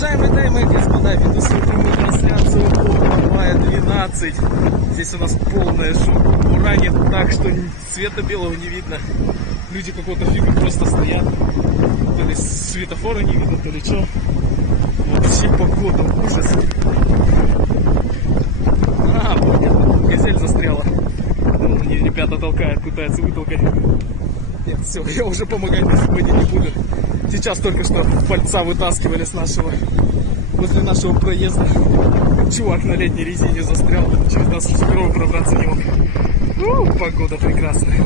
Уважаемые дамы и господа, веду сегодня трансляцию по мая 12. Здесь у нас полная шум, уранит так, что цвета белого не видно. Люди какого-то фига просто стоят. То ли светофора не видно, то ли что. Вообще погода, ужас. Понятно, газель застряла. Ребята толкают, пытаются вытолкать. Нет, все, я уже помогать сегодня не буду. Сейчас только что пальца вытаскивали с нашего, возле нашего проезда. Чувак на летней резине застрял, через нас второго пробраться не мог. Погода прекрасная.